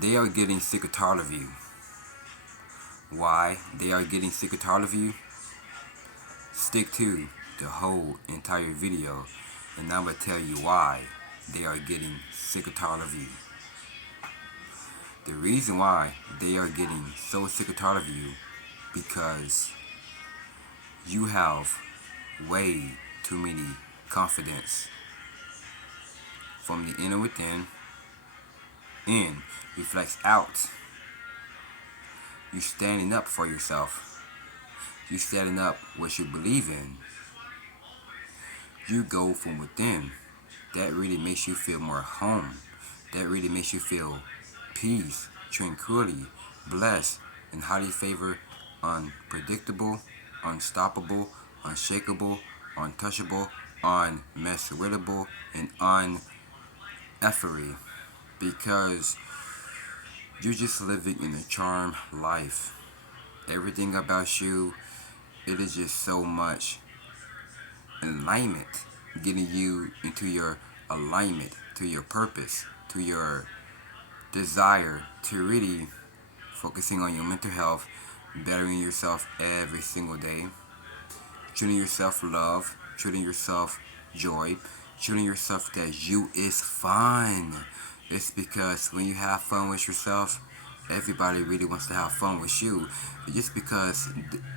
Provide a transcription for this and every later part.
They are getting sick or tired of you. Why they are getting sick or tired of you? Stick to the whole entire video and I'm going to tell you why they are getting sick or tired of you. The reason why they are getting so sick or tired of you because you have way too many confidence from the inner within and reflects out. You standing up for yourself. You standing up what you believe in. You go from within. That really makes you feel more home. That really makes you feel peace, tranquility, blessed, and highly favored, unpredictable, unstoppable, unshakable, untouchable, unmessable, and uneffery. Because you're just living in a charmed life. Everything about you, it is just so much alignment, getting you into your alignment, to your purpose, to your desire to really focusing on your mental health, bettering yourself every single day, treating yourself love, treating yourself joy, treating yourself that you is fun. It's because when you have fun with yourself, everybody really wants to have fun with you. Just because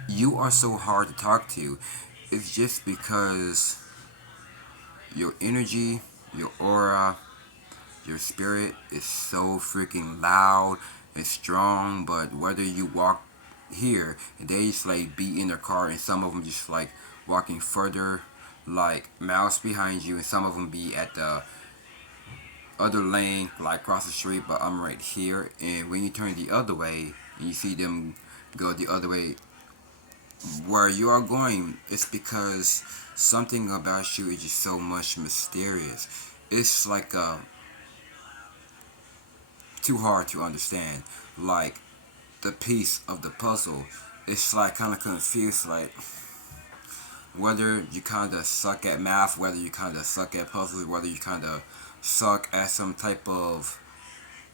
you are so hard to talk to, it's just because your energy, your aura, your spirit is so freaking loud and strong. But whether you walk here and they just like be in their car, and some of them just like walking further like miles behind you, and some of them be at the other lane like across the street, but I'm right here. And when you turn the other way and you see them go the other way where you are going, it's because something about you is just so much mysterious. It's like too hard to understand. Like the piece of the puzzle, it's like kind of confused. Like whether you kind of suck at math, whether you kind of suck at puzzles, whether you kind of suck at some type of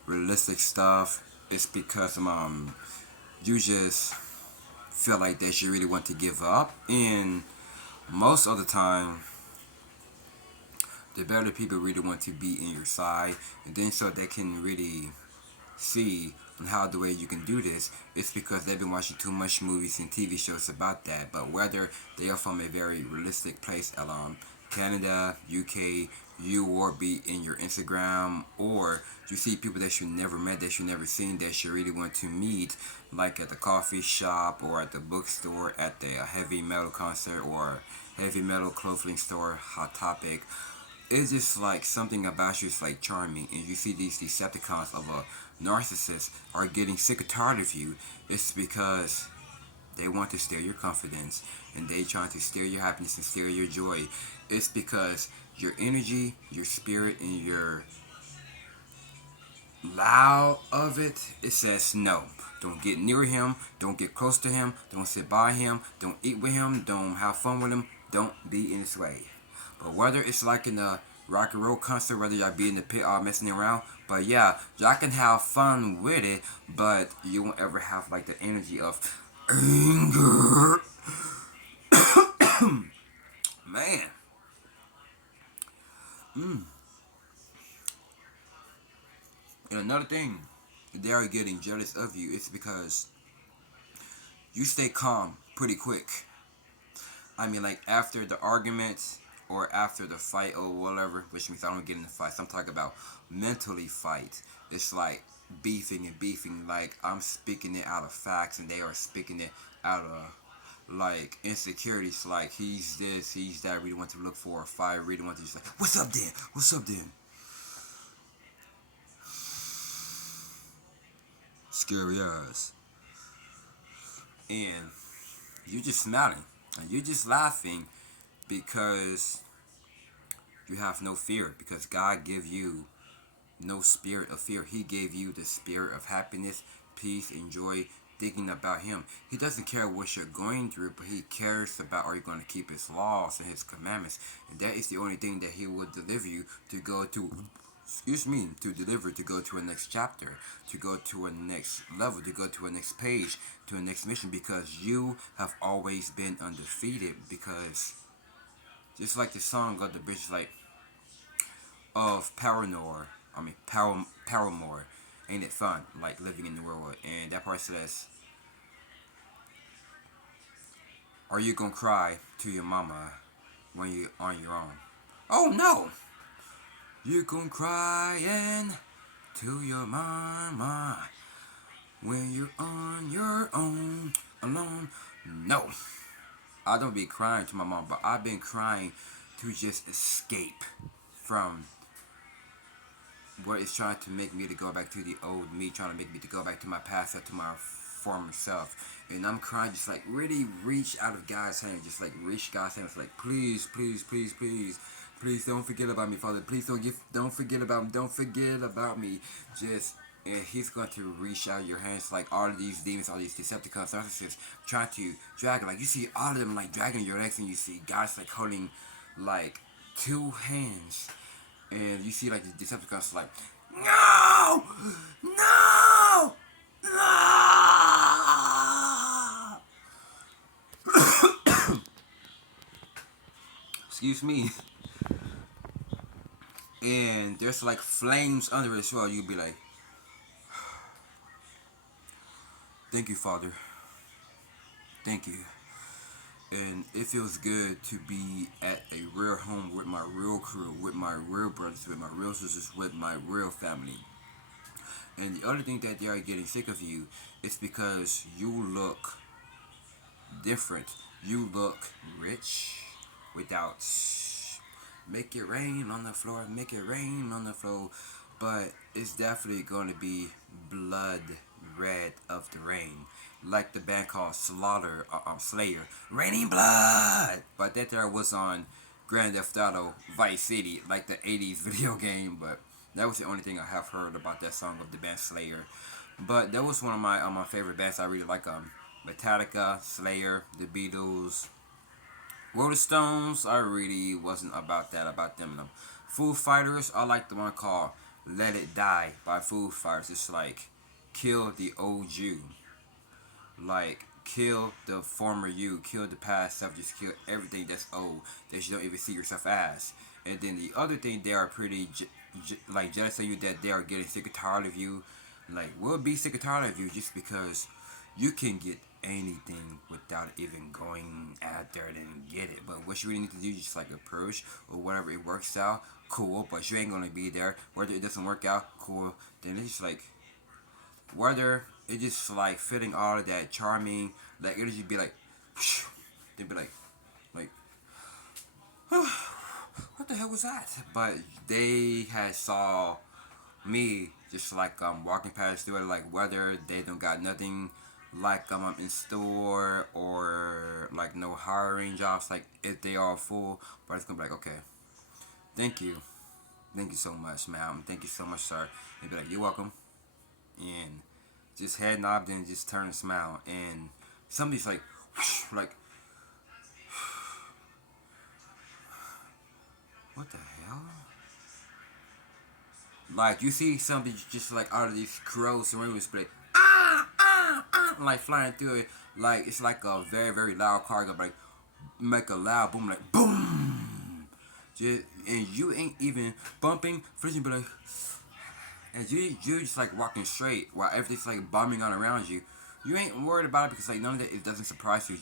realistic stuff. It's because you just feel like that you really want to give up, and most of the time the better people really want to be in your side, and then so they can really see on how the way you can do this. It's because they've been watching too much movies and TV shows about that. But whether they are from a very realistic place, Canada, UK, you or be in your Instagram, or you see people that you never met, that you never seen, that you really want to meet, like at the coffee shop or at the bookstore, at the heavy metal concert or heavy metal clothing store, Hot Topic. It's just like something about you is like charming, and you see these Decepticons of a narcissist are getting sick or tired of you. It's because they want to steal your confidence, and they trying to steal your happiness and steal your joy. It's because your energy, your spirit, and your loud of it, it says no. Don't get near him, don't get close to him, don't sit by him, don't eat with him, don't have fun with him, don't be in his way. But whether it's like in a rock and roll concert, whether y'all be in the pit all messing around, but yeah, y'all can have fun with it, but you won't ever have like the energy of anger. Man. And another thing, they are getting jealous of you. It's because you stay calm pretty quick. I mean, like after the argument or after the fight or whatever, which means I don't get in the fights. I'm talking about mentally fight. It's like beefing and beefing. Like I'm speaking it out of facts, and they are speaking it out of like insecurities. Like he's this, he's that. Really want to look for a fight. Really want to just like, what's up, Dan? What's up, Dan? Scary ass. And you just smiling and you just laughing because you have no fear, because God gave you no spirit of fear. He gave you the spirit of happiness, peace, and joy, thinking about him. He doesn't care what you're going through, but he cares about are you going to keep his laws and his commandments. And that is the only thing that he will deliver you to go to excuse me, to deliver, to go to a next chapter, to go to a next level, to go to a next page, to a next mission, because you have always been undefeated. Because just like the song of the bridge, like of Paranor, I mean Paramore, ain't it fun, like living in the world? And that part says, "Are you gonna cry to your mama when you on your own?" Oh no, you gonna crying to your mama when you're on your own, alone. No, I don't be crying to my mom, but I've been crying to just escape from what is trying to make me to go back to the old me, trying to make me to go back to my past, to my former self. And I'm crying, just like really reach out of God's hand, just like reach God's hand, it's like please, please, please, please, please don't forget about me, Father. Please don't forget about me. Don't forget about me. Just and He's going to reach out your hands, like all of these demons, all these Decepticons, narcissists, trying to drag. Like you see all of them like dragging your legs, and you see God's like holding like two hands, and you see like the Decepticons like, no, no, no. Excuse me. And there's like flames under it as well. You'd be like, thank you, Father. Thank you. And it feels good to be at a real home with my real crew, with my real brothers, with my real sisters, with my real family. And the other thing that they are getting sick of you is because you look different. You look rich without make it rain on the floor, make it rain on the floor. But it's definitely going to be blood red of the rain. Like the band called Slayer, Raining Blood. But that there was on Grand Theft Auto Vice City, like the 80s video game. But that was the only thing I have heard about that song of the band Slayer. But that was one of my favorite bands. I really like Metallica, Slayer, the Beatles, Rolling Stones. I really wasn't about that, about them. No. Foo Fighters. I like the one called "Let It Die" by Foo Fighters. It's like kill the old you, like kill the former you, kill the past self, just kill everything that's old that you don't even see yourself as. And then the other thing, they are pretty like jealous of you, that they are getting sick and tired of you. Like we'll be sick and tired of you just because you can get anything without even going out there and get it. But what you really need to do is just like approach or whatever, it works out, cool. But you ain't gonna be there. Whether it doesn't work out, cool. Then it's just like whether it just like fitting all of that charming, like it'll just be like, they'd be like, what the hell was that? But they had saw me just like walking past through it, like whether they don't got nothing like in store, or like no hiring jobs, like if they are full, but it's gonna be like, okay, thank you, thank you so much, ma'am, thank you so much, sir. They'd be like, you're welcome, and just head nod, then just turn and smile, and somebody's like, like, what the hell? Like you see somebody just like out of these crows and rainbows, like like flying through it, like it's like a very very loud car, like make a loud boom, like boom, just, and you ain't even bumping, flinching, but like, and you just like walking straight while everything's like bombing on around you. You ain't worried about it because like none of that, it doesn't surprise you.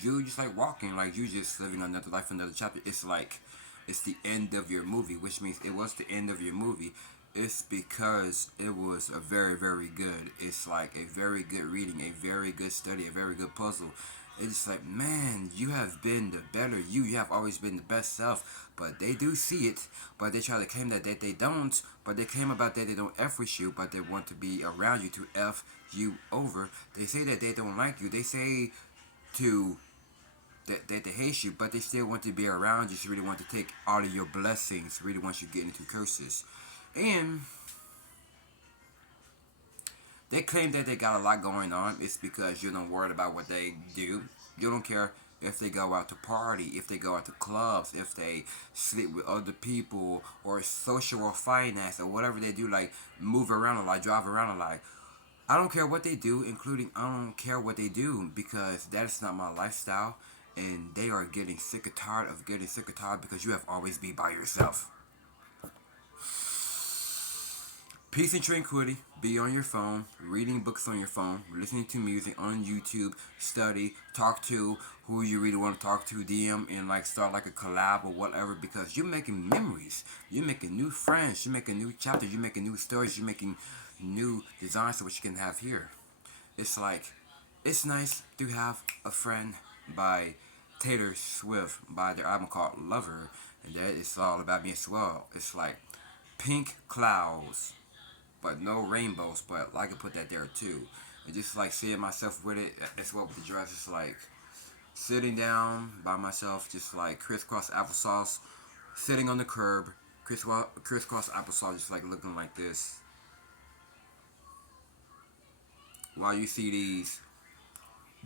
You just like walking, like you just living another life, another chapter. It's like it's the end of your movie, which means it was the end of your movie. It's because it was a very very good. It's like a very good reading, a very good study, a very good puzzle. It's like, man, you have been the better you. You have always been the best self. But they do see it. But they try to claim that they don't. But they claim about that they don't F with you. But they want to be around you to F you over. They say that they don't like you. They say to that they hate you. But they still want to be around you. Just really want to take all of your blessings. Really want you to get into curses. And they claim that they got a lot going on. It's because you don't worry about what they do. You don't care. if they go out to party, if they go out to clubs, if they sleep with other people, or social or finance, or whatever they do, like move around a lot, drive around a lot. I don't care what they do, including I don't care what they do because that is not my lifestyle. And they are getting sick and tired of getting sick and tired because you have always been by yourself. Peace and tranquility. Be on your phone, reading books on your phone, listening to music on YouTube, study, talk to who you really want to talk to, DM, and like start like a collab or whatever because you're making memories. You're making new friends. You're making new chapters. You're making new stories. You're making new designs of what you can have here. It's like, it's nice to have a friend by Taylor Swift by their album called Lover, and that is all about me as well. It's like pink clouds but no rainbows, but I could put that there too. And just like seeing myself with it as well with the dress, it's like sitting down by myself, just like crisscross applesauce, sitting on the curb, crisscross applesauce, just like looking like this. While you see these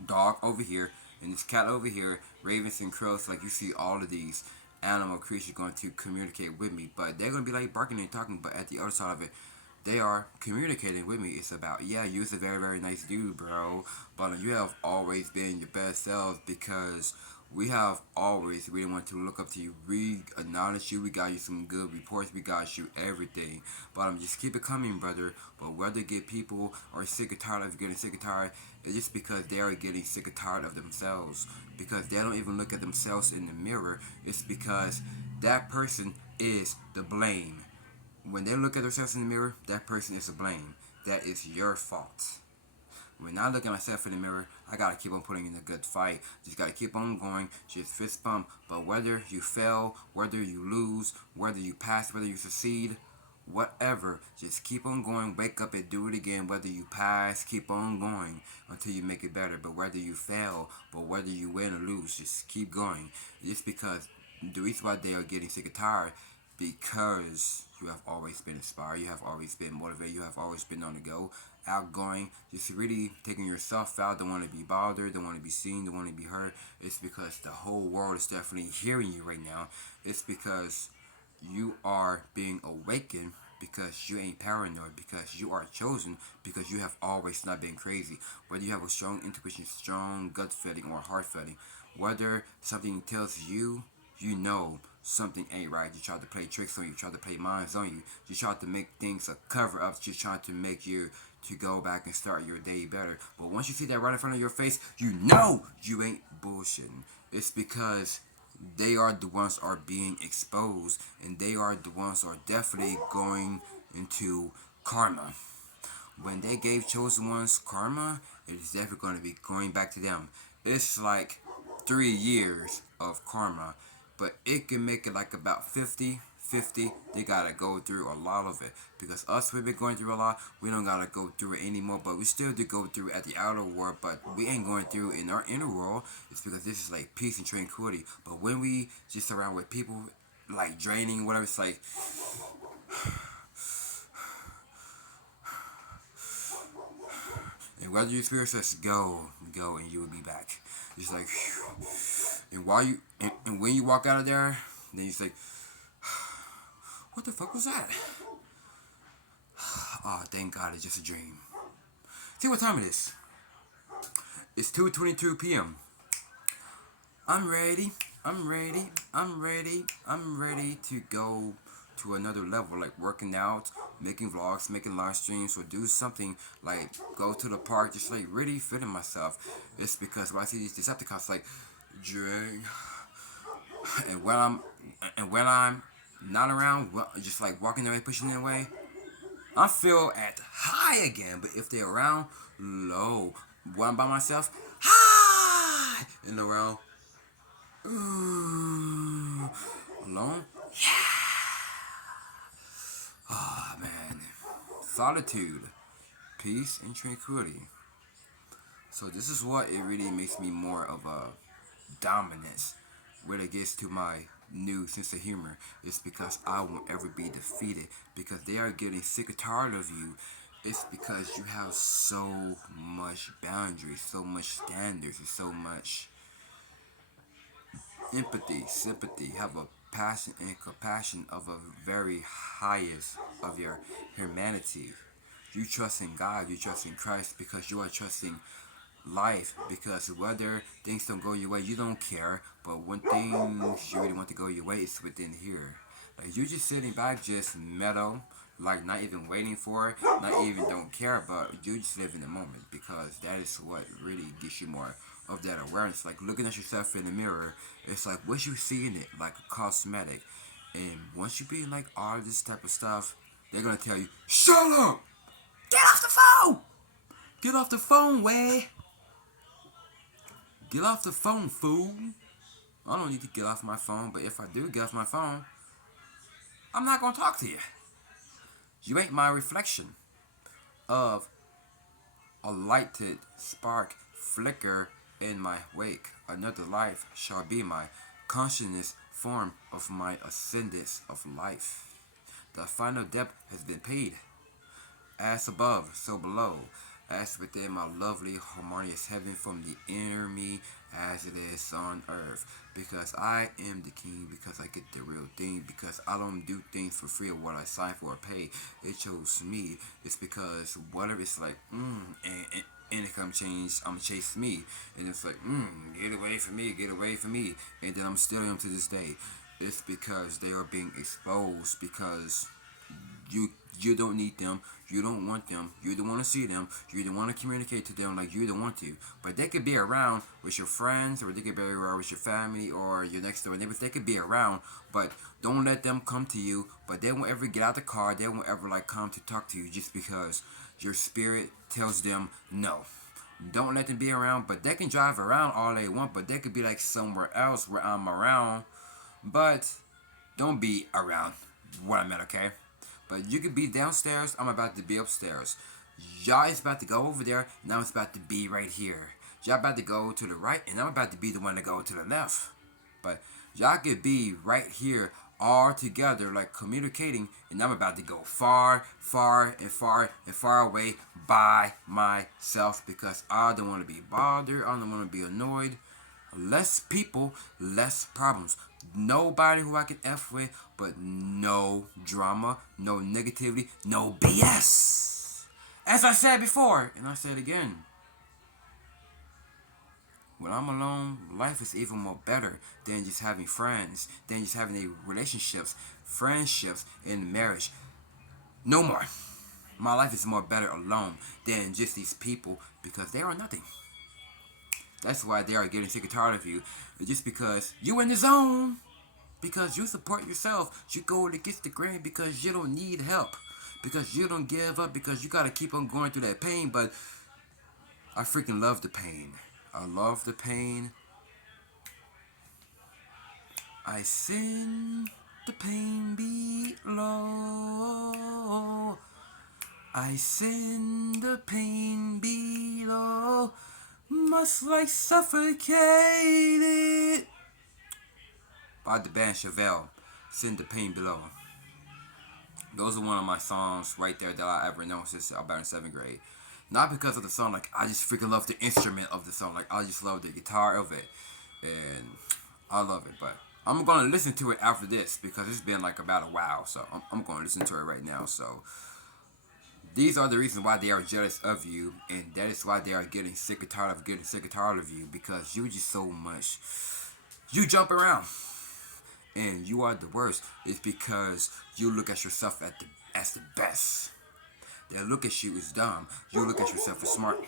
dog over here and this cat over here, ravens and crows, like you see all of these animal creatures going to communicate with me, but they're gonna be like barking and talking, but at the other side of it, they are communicating with me. It's about, yeah, you're a very, very nice dude, bro, but you have always been your best self because we have always really wanted to look up to you. We acknowledge you. We got you some good reports. We got you everything. But just keep it coming, brother. But whether get people are sick and tired of getting sick and tired, it's just because they are getting sick and tired of themselves. Because they don't even look at themselves in the mirror. It's because that person is the blame. When they look at themselves in the mirror, that person is to blame. That is your fault. When I look at myself in the mirror, I gotta keep on putting in a good fight. Just gotta keep on going, just fist bump. But whether you fail, whether you lose, whether you pass, whether you succeed, whatever, just keep on going, wake up and do it again. Whether you pass, keep on going until you make it better. But whether you fail, but whether you win or lose, just keep going. Just because the reason why they are getting sick and tired, because you have always been inspired, you have always been motivated, you have always been on the go, outgoing, just really taking yourself out, don't want to be bothered, don't want to be seen, don't want to be heard. It's because the whole world is definitely hearing you right now. It's because you are being awakened because you ain't paranoid, because you are chosen, because you have always not been crazy. Whether you have a strong intuition, strong gut feeling, or heart feeling, whether something tells you, you know something ain't right. You try to play tricks on you, try to play minds on you. You try to make things a cover up. You try to make you to go back and start your day better. But once you see that right in front of your face, you know you ain't bullshitting. It's because they are the ones are being exposed, and they are the ones are definitely going into karma. When they gave chosen ones karma, it is definitely going to be going back to them. It's like 3 years of karma, but it can make it like about 50-50. They gotta go through a lot of it because us, we've been going through a lot. We don't gotta go through it anymore, but we still do go through at the outer world, but we ain't going through in our inner world. It's because this is like peace and tranquility. But when we just surround with people like draining whatever, it's like and whether your spirit says go, and you will be back. It's like, and while you and when you walk out of there, then you say, what the fuck was that? Oh, thank God, it's just a dream. See what time it is? It's 2:22 p.m. I'm ready. I'm ready. I'm ready. I'm ready to go to another level, like working out, making vlogs, making live streams, or do something like go to the park, just like really feeling myself. It's because when I see these Decepticons, like drink, and when I'm not around, just like walking away, pushing it away, I feel at high again. But if they're around, low. When I'm by myself, high, and around, ooh, alone, ah, man, solitude, peace, and tranquility. So this is what it really makes me more of a dominance when it gets to my new sense of humor. It's because I won't ever be defeated because they are getting sick and tired of you. It's because you have so much boundaries, so much standards, and so much empathy, sympathy, have a passion and compassion of a very highest of your humanity. You trust in God, you trust in Christ because you are trusting life, because whether things don't go your way, you don't care. But when things you really want to go your way, it's within here. Like you just sitting back, just mellow, like not even waiting for it, not even don't care, but you just live in the moment because that is what really gives you more of that awareness. Like looking at yourself in the mirror, it's like what you see in it, like a cosmetic. And once you be like all this type of stuff, they're gonna tell you, shut up, get off the phone, get off the phone, way. Get off the phone, fool. I don't need to get off my phone, but if I do get off my phone, I'm not gonna talk to you. You ain't my reflection of a lighted spark flicker in my wake. Another life shall be my consciousness form of my ascendance of life. The final debt has been paid. As above, so below, as within my lovely harmonious heaven from the inner me as it is on earth. Because I am the king, because I get the real thing, because I don't do things for free or what I sign for or pay. It chose me. It's because whatever it's like, and income change, I'm chase me. And it's like, get away from me, get away from me. And then I'm still them to this day. It's because they are being exposed because you you don't need them, you don't want them, you don't want to see them, you don't want to communicate to them like you don't want to. But they could be around with your friends, or they could be around with your family, or your next door neighbors. They could be around, but don't let them come to you. But they won't ever get out the car. They won't ever like come to talk to you just because your spirit tells them no. Don't let them be around, but they can drive around all they want. But they could be like somewhere else where I'm around. But don't be around where I'm at, okay? But you could be downstairs, I'm about to be upstairs. Y'all is about to go over there, and I'm about to be right here. Y'all about to go to the right, and I'm about to be the one to go to the left. But y'all could be right here all together, like communicating, and I'm about to go far, far, and far, and far away by myself because I don't want to be bothered, I don't want to be annoyed. Less people, less problems. Nobody who I can F with, but no drama, no negativity, no BS. As I said before, and I said again, when I'm alone, life is even more better than just having friends, than just having a relationships, friendships, and marriage. No more. My life is more better alone than just these people because they are nothing. That's why they are getting sick and tired of you. Just because you in the zone. Because you support yourself. You go against the grain because you don't need help. Because you don't give up. Because you gotta keep on going through that pain. But I freaking love the pain. I love the pain. I send the pain below. I send the pain below. Must like suffocated. By the band Chevelle, Send the Pain Below. Those are one of my songs right there that I ever known since about in 7th grade. Not because of the song, like I just freaking love the instrument of the song. Like I just love the guitar of it. And I love it. But I'm going to listen to it after this because it's been like about a while. So I'm going to listen to it right now. So these are the reasons why they are jealous of you. And that is why they are getting sick and tired of you. Because you just so much. You jump around. And you are the worst. It's because you look at yourself as the best. They look at you as dumb. You look at yourself as smart.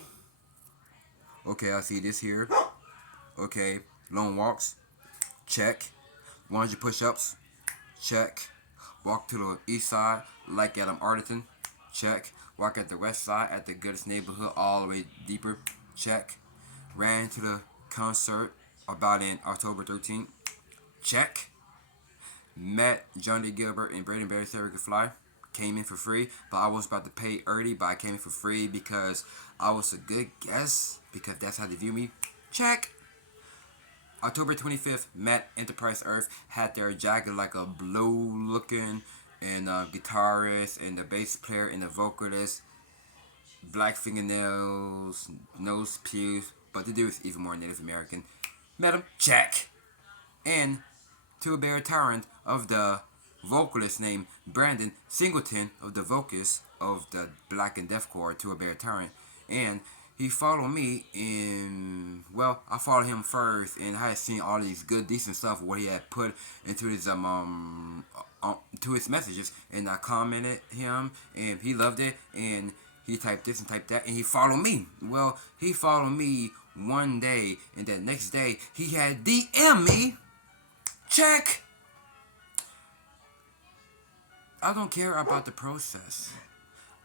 Okay, I see this here. Okay, long walks. Check. 100 push-ups. Check. Walk to the east side like at Arlington. Check. Walk at the west side at the goodest neighborhood all the way deeper. Check. Ran to the concert about in October 13th. Check. Met Johnny Gilbert and Braden Berry said we could fly. Came in for free, but I was about to pay early, but I came in for free because I was a good guest, because that's how they view me. Check. October 25th, met Enterprise Earth, had their jacket like a blue looking, and guitarist, and the bass player, and the vocalist, black fingernails, nose pierced, but the dude is even more Native American. Met him. Check. and to a bear tyrant of the vocalist named Brandon Singleton of the vocals of the Black and Deathcore to a bear tyrant, and he followed me in, well, I followed him first, and I had seen all these good decent stuff what he had put into his to his messages, and I commented him and he loved it, and he typed this and typed that, and he followed me. Well, he followed me one day, and the next day he had DM me. Check. I don't care about the process.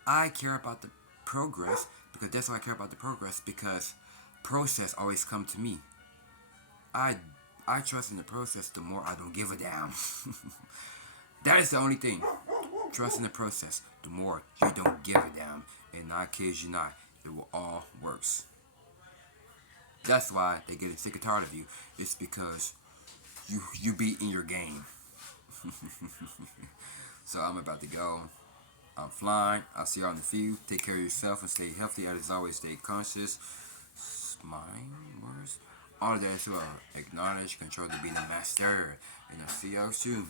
I care about the progress, because that's why I care about the progress, because process always come to me. I I trust in the process. The more I don't give a damn. That is the only thing. Trust in the process. The more you don't give a damn, and I kid you not, it will all works. That's why they get sick and tired of you. It's because you be in your game. So I'm about to go. I'm flying. I'll see y'all in the field. Take care of yourself and stay healthy. As always, stay conscious. Mind, words. All of that as well. Acknowledge, control the being the master. And I'll see y'all soon.